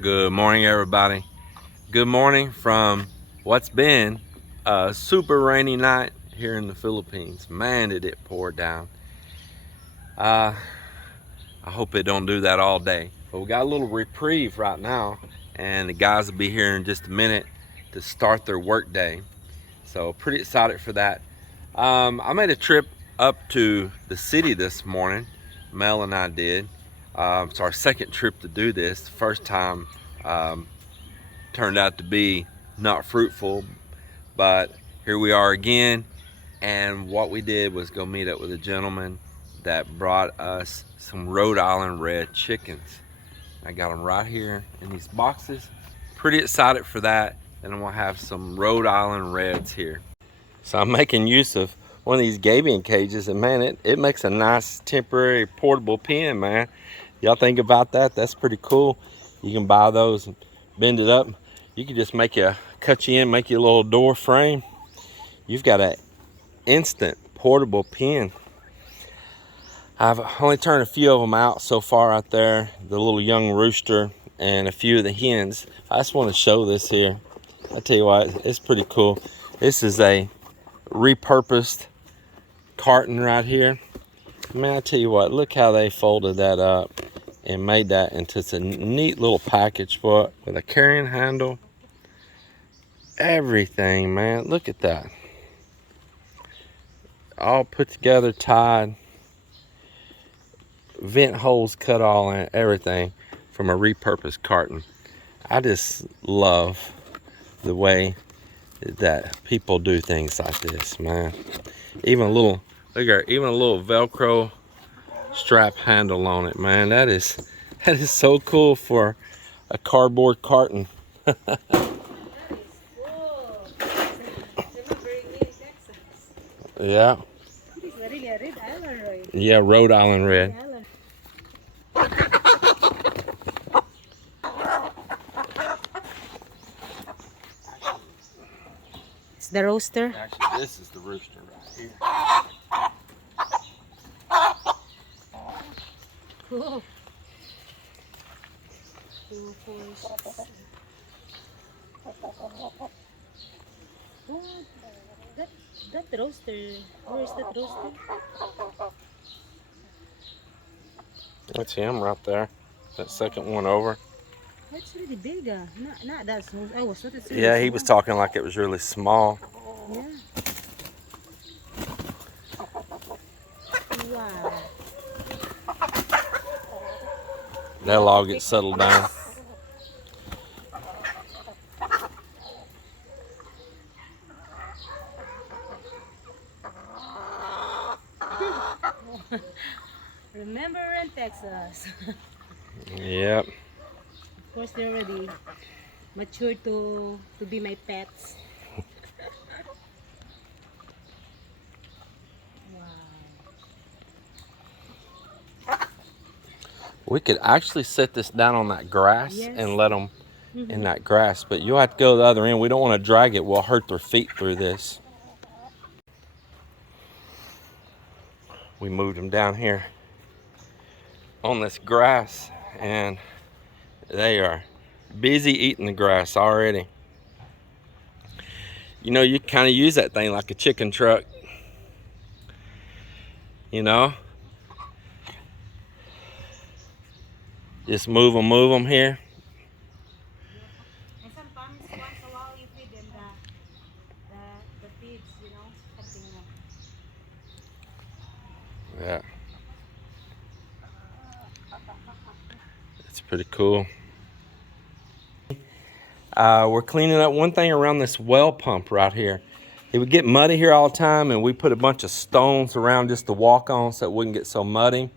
Good morning, everybody. Good morning from what's been a super rainy night here in the Philippines. Man, did it pour down. I hope it don't do that all day. But we got a little reprieve right now, and the guys will be here in just a minute to start their work day. So pretty excited for that. I made a trip up to the city this morning. Mel and I did. It's our second trip to do this. The first time turned out to be not fruitful, but here we are again. And what we did was go meet up with a gentleman that brought us some Rhode Island red chickens. I got them right here in these boxes. Pretty excited for that. And I'm gonna have some Rhode Island reds here. So I'm making use of one of these gabion cages, and man, it makes a nice temporary portable pen, man. Y'all think about that? That's pretty cool. You can buy those and bend it up. You can just cut you in, make you a little door frame. You've got an instant portable pen. I've only turned a few of them out so far out there. The little young rooster and a few of the hens. I just want to show this here. I tell you what, it's pretty cool. This is a repurposed carton right here. Man, I tell you what, look how they folded that up and made that into a neat little package for it with a carrying handle. Everything, man. Look at that. All put together, tied. Vent holes cut all in, everything from a repurposed carton. I just love the way that people do things like this, man. Even a little, look at, even a little Velcro strap handle on it, man. That is so cool for a cardboard carton. Yeah. Yeah, Rhode Island red. It's the roaster. Actually, this is the rooster right here. Cool. 2, 4, 6. What? That roaster. Where is that roaster? That's him right there. That second one over. That's really big. Not that small. I was not that small. Yeah, he was talking like it was really small. Yeah. Wow. That'll all get settled down. Remember in Texas. Yep. Of course, they're already mature to be my pets. Wow. We could actually set this down on that grass, Yes. and let them in that grass, but you'll have to go to the other end. We don't want to drag it. We'll hurt their feet through this. We moved them down here on this grass, and they are busy eating the grass already. You know, you kind of use that thing like a chicken truck, you know, just move them here. And sometimes once a while you feed them the feeds, you know, something like. Yeah, it's pretty cool. We're cleaning up one thing around this well pump right here. It would get muddy here all the time, and we put a bunch of stones around just to walk on so it wouldn't get so muddy.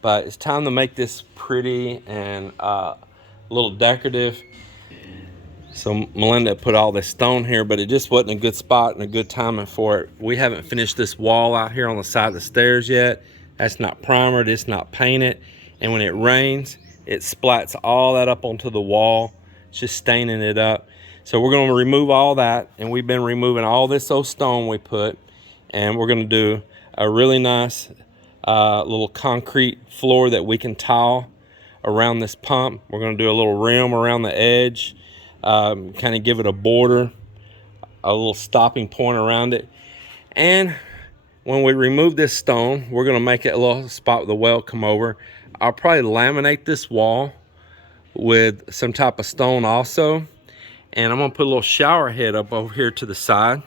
But it's time to make this pretty and a little decorative. So Melinda put all this stone here, but it just wasn't a good spot and a good timing for it. We haven't finished this wall out here on the side of the stairs yet. That's not primered, it's not painted. And when it rains, it splats all that up onto the wall. It's just staining it up. So we're gonna remove all that, and we've been removing all this old stone we put, and we're gonna do a really nice little concrete floor that we can tile around this pump. We're going to do a little rim around the edge, kind of give it a border, a little stopping point around it. And when we remove this stone, we're going to make it a little spot where the well come over. I'll probably laminate this wall with some type of stone also. And I'm going to put a little shower head up over here to the side.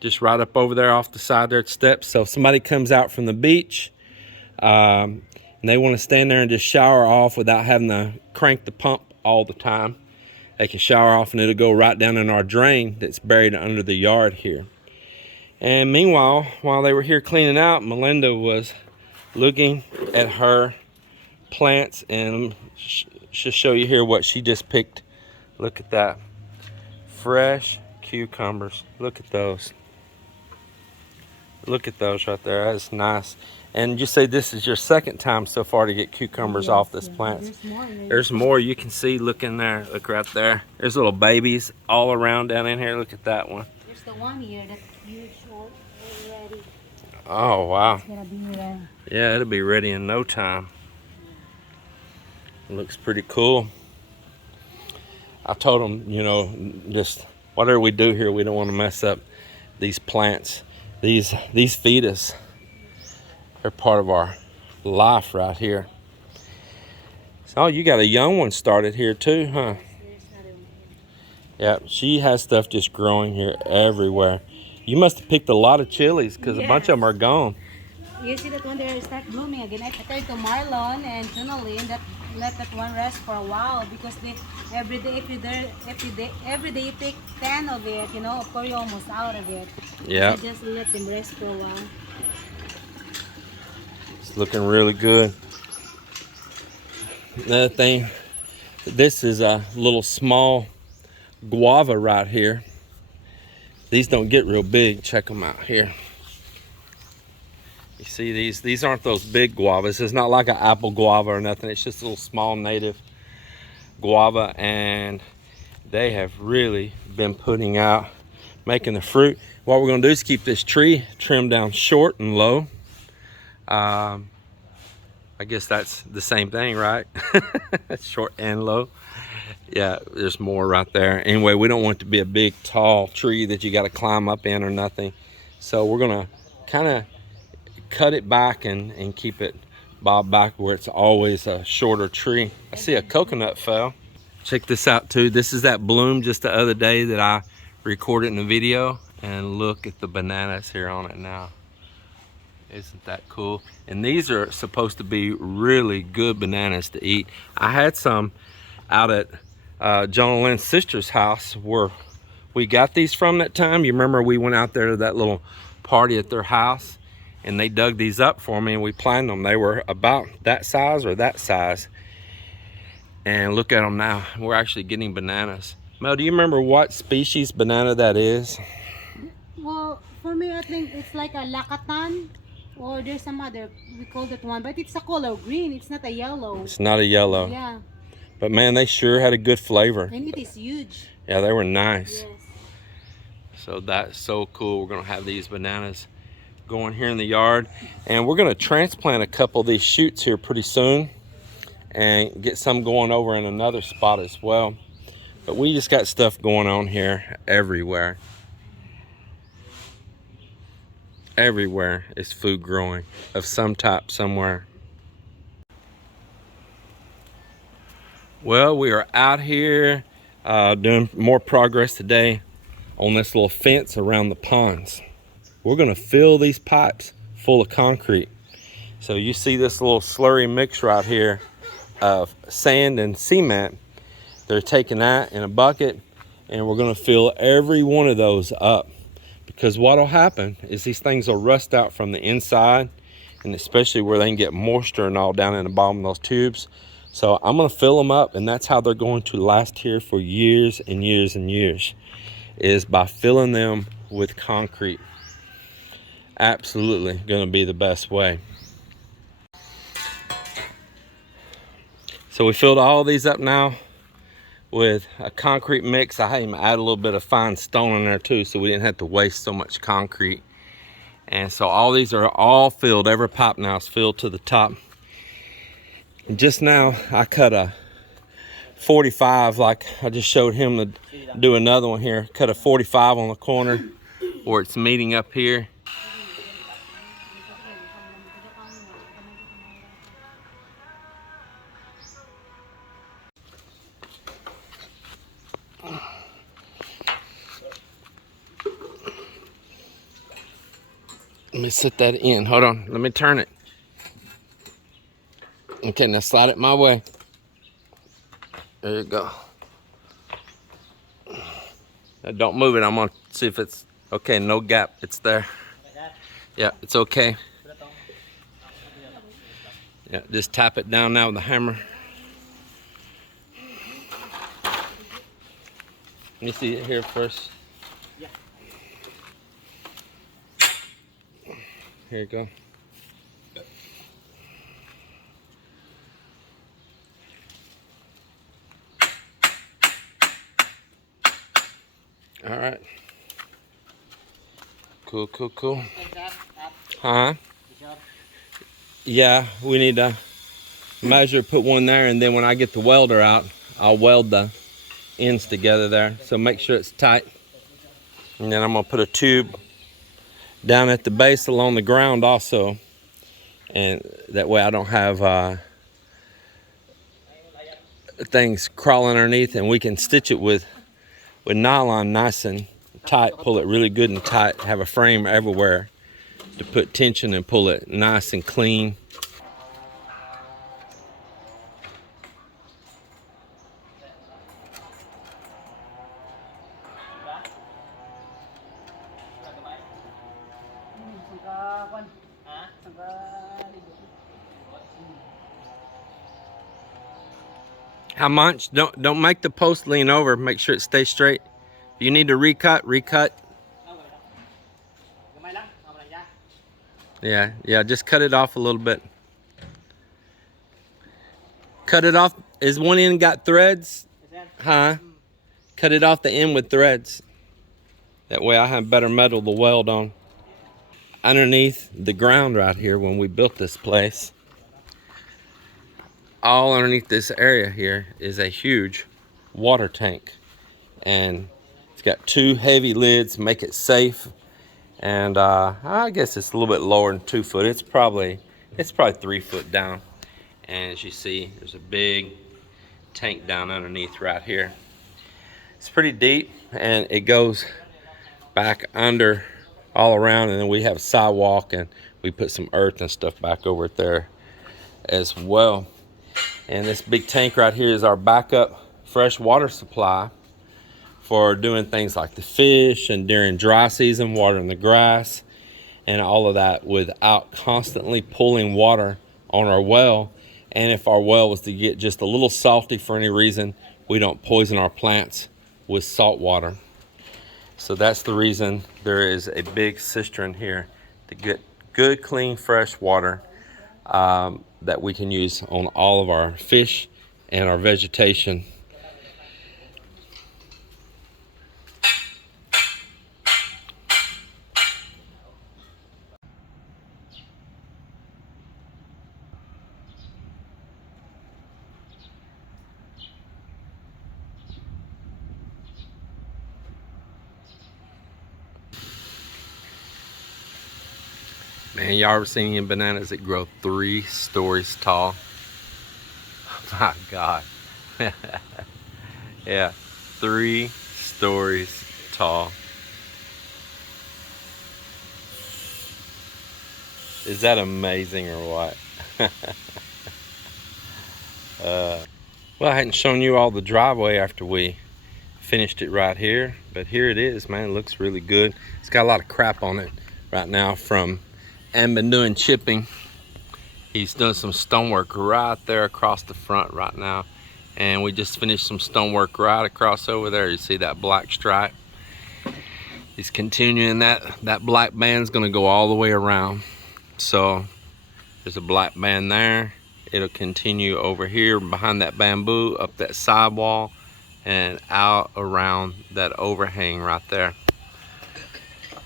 Just right up over there off the side there at steps. So if somebody comes out from the beach and they want to stand there and just shower off without having to crank the pump all the time, they can shower off and it'll go right down in our drain that's buried under the yard here. And meanwhile, while they were here cleaning out, Melinda was looking at her plants, and she'll show you here what she just picked. Look at that. Fresh cucumbers. Look at those. Look at those right there. That's nice. And you say this is your second time so far to get cucumbers off this plant. There's more you can see. Look in there. Look right there. There's little babies all around down in here. Look at that one. There's the one here that's huge already. Oh, wow. It's gonna be ready. Yeah, it'll be ready in no time. It looks pretty cool. I told them, you know, just whatever we do here, we don't want to mess up these plants. These feed us. They're part of our life right here. So you got a young one started here too, huh? Yeah, she has stuff just growing here everywhere. You must have picked a lot of chilies because a bunch of them are gone. You see that one there start blooming again. I tried to Marlon and Tunalin that let that one rest for a while because they every day you pick 10 of it, you know, of course you're almost out of it. Yeah. So just let them rest for a while. It's looking really good. Another thing, this is a little small guava right here. These don't get real big. Check them out here. You see these aren't those big guavas. It's not like an apple guava or nothing. It's just a little small native guava, and they have really been putting out, making the fruit. What we're gonna do is keep this tree trimmed down short and low. I guess that's the same thing, right? Short and low. Yeah, there's more right there. Anyway, we don't want it to be a big tall tree that you got to climb up in or nothing. So we're gonna kind of cut it back and keep it bobbed back where it's always a shorter tree. I see a coconut fell. Check this out too. This is that bloom just the other day that I recorded in the video, and look at the bananas here on it now. Isn't that cool? And these are supposed to be really good bananas to eat. I had some out at John and Lynn's sister's house where we got these from that time. You remember we went out there to that little party at their house and they dug these up for me and we planted them. They were about that size or that size. And look at them now. We're actually getting bananas. Mel, do you remember what species banana that is? Well, for me, I think it's like a lakatan, or there's some other, we call that one, but it's a color green. It's not a yellow. It's not a yellow. Yeah. But man, they sure had a good flavor. And it is huge. Yeah, they were nice. Yes. So that's so cool. We're gonna have these bananas going here in the yard, and we're gonna transplant a couple of these shoots here pretty soon and get some going over in another spot as well. But we just got stuff going on here everywhere. Everywhere is food growing of some type somewhere. Well, we are out here doing more progress today on this little fence around the ponds. We're gonna fill these pipes full of concrete. So you see this little slurry mix right here of sand and cement. They're taking that in a bucket and we're gonna fill every one of those up, because what'll happen is these things will rust out from the inside, and especially where they can get moisture and all down in the bottom of those tubes. So I'm gonna fill them up, and that's how they're going to last here for years and years and years, is by filling them with concrete. Absolutely gonna be the best way. So we filled all these up now with a concrete mix. I had him add a little bit of fine stone in there too, so we didn't have to waste so much concrete. And so all these are all filled. Every pipe now is filled to the top. Just now I cut a 45, like I just showed him to do another one here. Cut a 45 on the corner where it's meeting up here. Let me set that in. Hold on. Let me turn it. Okay, now slide it my way. There you go. Now don't move it. I'm going to see if it's okay. No gap. It's there. Yeah, it's okay. Yeah, just tap it down now with the hammer. Let me see it here first. Here you go. All right. Cool, cool, cool. Huh? Yeah, we need to measure, put one there, and then when I get the welder out, I'll weld the ends together there. So make sure it's tight. And then I'm gonna put a tube down at the base along the ground also. And that way I don't have things crawling underneath, and we can stitch it with nylon nice and tight, pull it really good and tight, have a frame everywhere to put tension and pull it nice and clean. How much? Don't make the post lean over. Make sure it stays straight. If you need to recut. Yeah, just cut it off a little bit. Cut it off. Is one end got threads? Huh? Cut it off the end with threads. That way I have better metal to weld on. Underneath the ground right here when we built this place, all underneath this area here is a huge water tank. And it's got two heavy lids, make it safe. And I guess it's a little bit lower than 2 foot. It's probably 3 foot down. And as you see, there's a big tank down underneath right here. It's pretty deep, and it goes back under all around, and then we have a sidewalk, and we put some earth and stuff back over it there as well. And this big tank right here is our backup fresh water supply for doing things like the fish and during dry season, watering the grass and all of that without constantly pulling water on our well. And if our well was to get just a little salty for any reason, we don't poison our plants with salt water. So that's the reason there is a big cistern here to get good, clean, fresh water that we can use on all of our fish and our vegetation. Man, y'all ever seen any bananas that grow 3 stories tall? My God. Yeah, 3 stories tall. Is that amazing or what? Well, I hadn't shown you all the driveway after we finished it right here, but here it is, man. It looks really good. It's got a lot of crap on it right now from and been doing chipping. He's done some stonework right there across the front right now, and we just finished some stonework right across over there. You see that black stripe? He's continuing that black band's gonna go all the way around. So there's a black band there. It'll continue over here behind that bamboo, up that sidewall, and out around that overhang right there.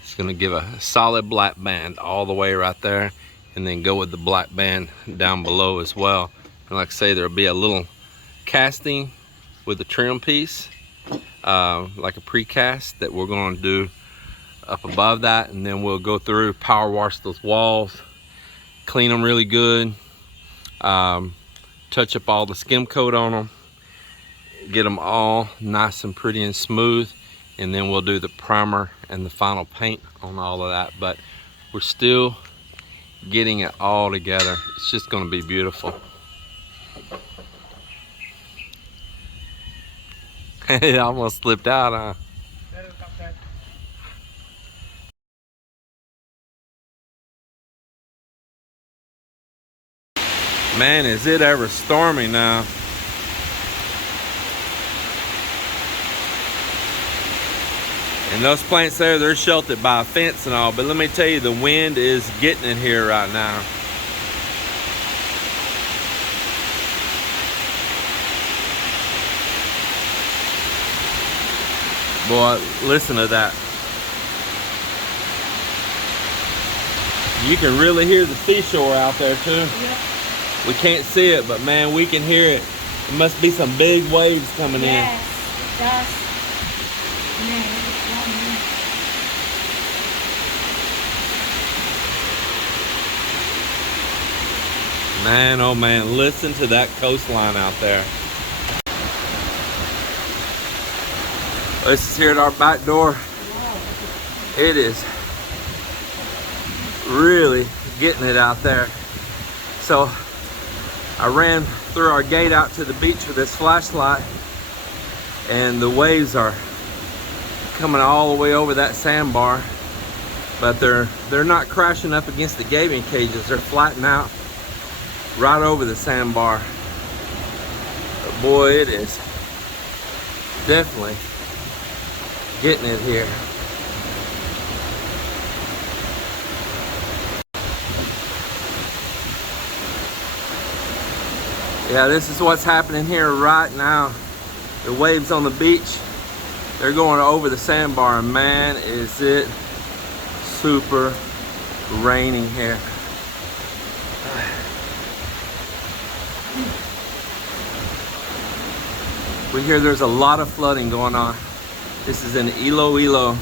It's gonna give a solid black band all the way right there, and then go with the black band down below as well. And like I say, there'll be a little casting with a trim piece, like a precast that we're going to do up above that, and then we'll go through, power wash those walls, clean them really good, touch up all the skim coat on them, get them all nice and pretty and smooth, and then we'll do the primer and the final paint on all of that. But we're still getting it all together. It's just going to be beautiful. It almost slipped out, huh? Man, is it ever stormy now. And those plants there, they're sheltered by a fence and all, but let me tell you, the wind is getting in here right now. Boy, listen to that. You can really hear the seashore out there too. Yep. We can't see it, but man, we can hear it. It must be some big waves coming in. Yes, it does. Yeah, it's coming. Man, oh man, listen to that coastline out there. This is here at our back door. It is really getting it out there. So I ran through our gate out to the beach with this flashlight, and the waves are coming all the way over that sandbar, but they're not crashing up against the gaming cages. They're flattening out right over the sandbar. But boy, it is definitely getting it here. Yeah, this is what's happening here right now. The waves on the beach, they're going over the sandbar, and man, is it super raining here. We hear there's a lot of flooding going on. This is in Iloilo,